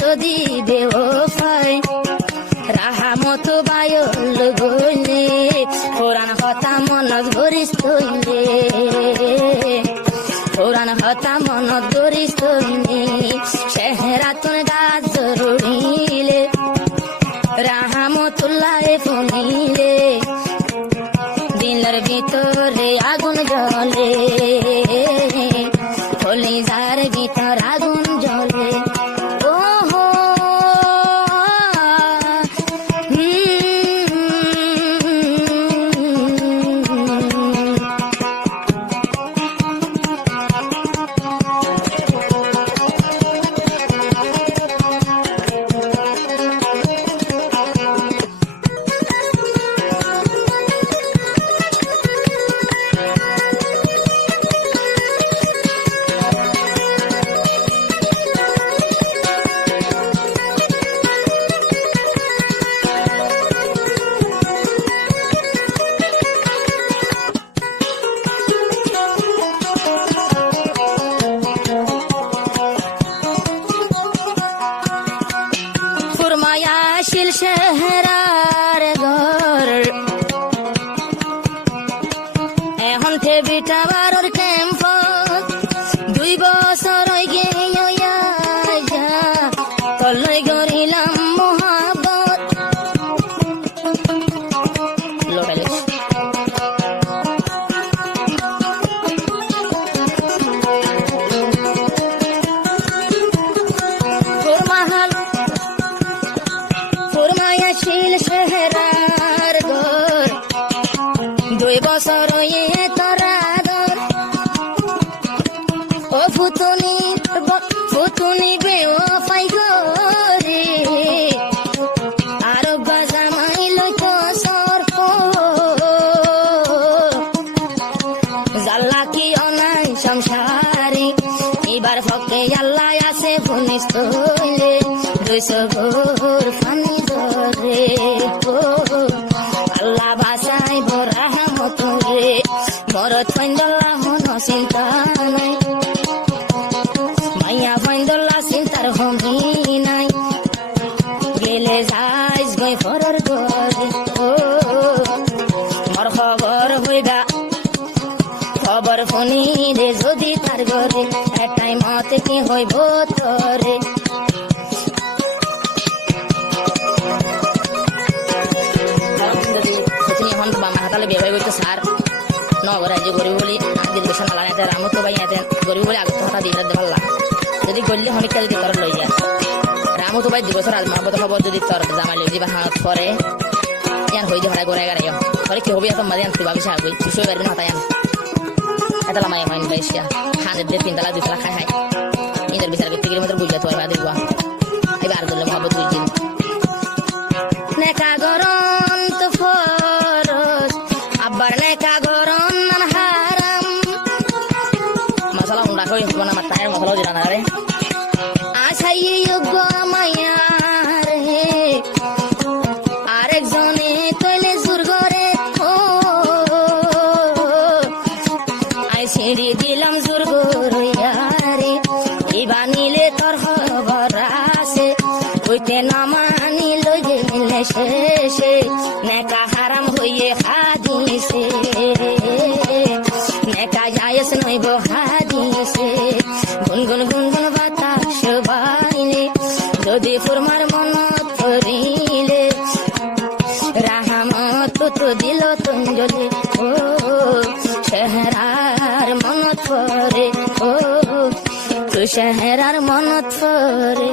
যদি বেওফাই রাহামত বায়ল গইলে কোরআন কথা মনত গরিস তৈলে কোরআন কথা মনত গরিস তৈলে শেহরাতুন গাছ জরুরিলে রাহামতুল্লাহ ফোনিলে দিলের ভিতরে আগুন জ্বলে কলিজার ভিতর আগুন জ্বলে ফুরমায়াশিল শেহরার ঘর এখন ঠেবিটা বারোর ক্যাম্প 2 বছর গিয়ে তলই গরিলাম মোহাবত ফুরমায়াশিল শেহরার ঘর 2 বছর তোরা দর ও ফুতুনি বেওফাই গরে আরো গজামাই লইতো সরপ জাল্লা কি অনাই সংসারে এবার ফকে আল্লাহ আছে ফুনিস তৈলে 200 ঘর ফানি ধরে আল্লাহ বাসাই বরাহমত রে মরত ফাইন্দল্লাহ মন চিন্তা নাই মাইয়া ফাইন্দল্লাহ চিন্তার হমি নাই গেলে যাইস গই ঘরের ঘরে মর খবর হইবা খবর ফোনি রে যদি তার ঘরে এটাই মতে কি হইব তরে নগরাজ্য গরিব বলি আদির বেশন আলাদা রামত ভাই গরিব বলে আগত হঠাৎ দিয়ে পারলা যদি গড়লে হনিকা যদি তোর লই যায় রামত ভাই 2 বছর আজ মহাবত খবর যদি তোর জামাই যদি হাত পরে ইয়ান হই যে হড়াই গড়াই গাড়াই পরে কি হবে এখন মাঝে আনতে ভাবিস আগুই বিষয় গাড়ি মাথায় আন এটা লামাই মাইন বাইশিয়া হানের দিয়ে 3 তলা 2 তলা খাই ইনের বিচার করতে গেলে মতো বুঝা তোর বাদে গুয়া এবার গড়লে মহাবত দুই দিন নেকা গরম তো ফরস আবার নেকা গরম মান হারাম মশলা উন্ডা কই কোন আমার টায়ার মশলা দিরা না রে আছাই যোগ্য মাইয়া রে আরেকজনে কইলে জোর করে ও আই ছিড়ি দিলাম জোর গরিয়া রে ইবা নিলে তোর খবর আছে কইতে না মানিল গেলে শেষে নেকা হারাম হইয়ে হাদিসে নেকা জায়েজ নইব হাদিসে গুনগুন গুনগুন বাতাস বাইলে যদি ফুরমার মনত করিলে রাহমত তো দিল তঞ্জলি ও শেহরার মনত পরে ও তো শেহরার মনত পরে